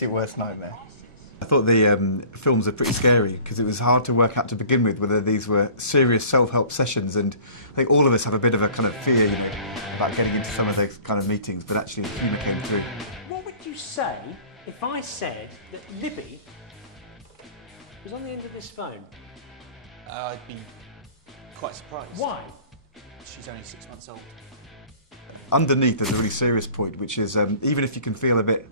absolute worst nightmare. I thought the films were pretty scary because it was hard to work out to begin with whether these were serious self-help sessions, and I think all of us have a bit of a kind of fear, you know, about getting into some of those kind of meetings, but actually the humour came through. What would you say if I said that Libby was on the end of this phone? I'd be quite surprised. Why? She's only 6 months old. Underneath there's a really serious point, which is even if you can feel a bit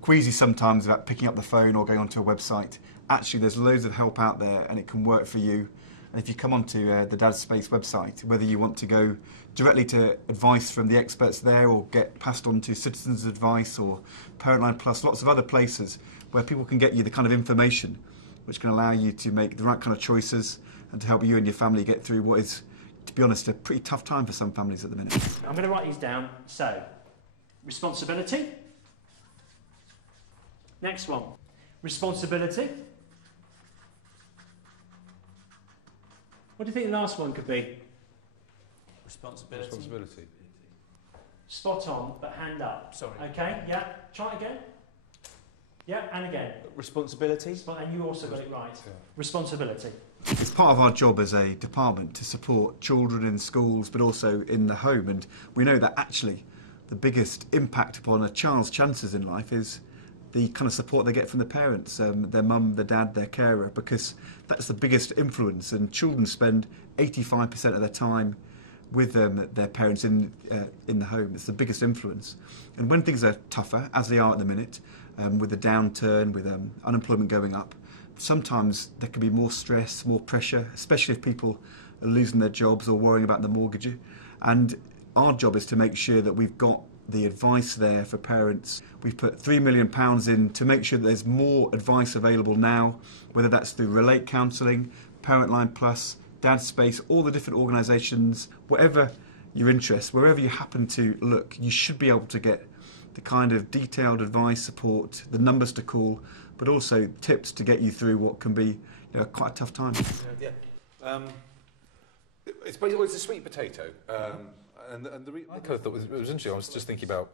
queasy sometimes about picking up the phone or going onto a website, actually there's loads of help out there and it can work for you. And if you come onto the Dad's Space website, whether you want to go directly to advice from the experts there or get passed on to Citizens Advice or Parentline Plus, lots of other places where people can get you the kind of information which can allow you to make the right kind of choices and to help you and your family get through what is, to be honest, a pretty tough time for some families at the minute. I'm going to write these down. So, responsibility. Next one. Responsibility. What do you think the last one could be? Responsibility. Responsibility. Spot on, but hand up. Sorry. Okay, yeah. Try it again. Yeah, and again. Responsibility. And you also got it right. Yeah. Responsibility. It's part of our job as a department to support children in schools but also in the home, and we know that actually the biggest impact upon a child's chances in life is the kind of support they get from the parents, their mum, their dad, their carer, because that's the biggest influence, and children spend 85% of their time with their parents in the home. It's the biggest influence. And when things are tougher, as they are at the minute, with the downturn, with unemployment going up, sometimes there can be more stress, more pressure, especially if people are losing their jobs or worrying about the mortgage. And our job is to make sure that we've got the advice there for parents. We've put £3 million in to make sure that there's more advice available now, whether that's through Relate Counselling, Parentline Plus, Dad's Space, all the different organisations, whatever your interest, wherever you happen to look, you should be able to get the kind of detailed advice, support, the numbers to call, but also tips to get you through what can be, you know, quite a tough time. Yeah. It's basically a sweet potato. And I kind of thought it was interesting. I was just thinking about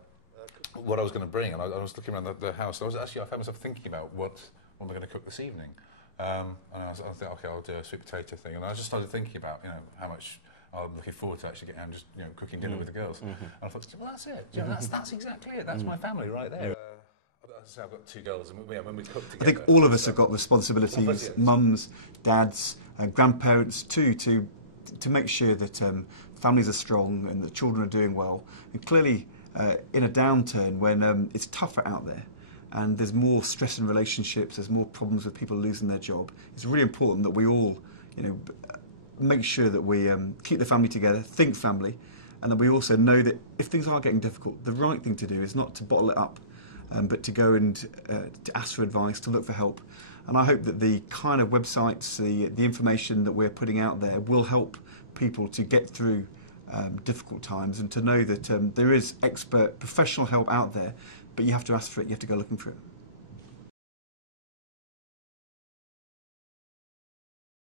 what I was going to bring, and I was looking around the house. I found myself thinking about what am I going to cook this evening. And I thought, okay, I'll do a sweet potato thing. And I just started thinking about, you know, how much I'm looking forward to actually getting and just, you know, cooking dinner with the girls. And I thought, well, that's it. You know, that's exactly it. That's my family right there. As I say, I've got 2 girls, and when we cook together, I think all of us have got responsibilities, mums, dads, grandparents too, to make sure that families are strong and that children are doing well. And clearly, in a downturn when it's tougher out there and there's more stress in relationships, there's more problems with people losing their job, it's really important that we all, you know, make sure that we keep the family together, think family, and that we also know that if things are getting difficult, the right thing to do is not to bottle it up, but to go and to ask for advice, to look for help. And I hope that the kind of websites, the information that we're putting out there will help people to get through difficult times and to know that there is expert professional help out there, but you have to ask for it, you have to go looking for it.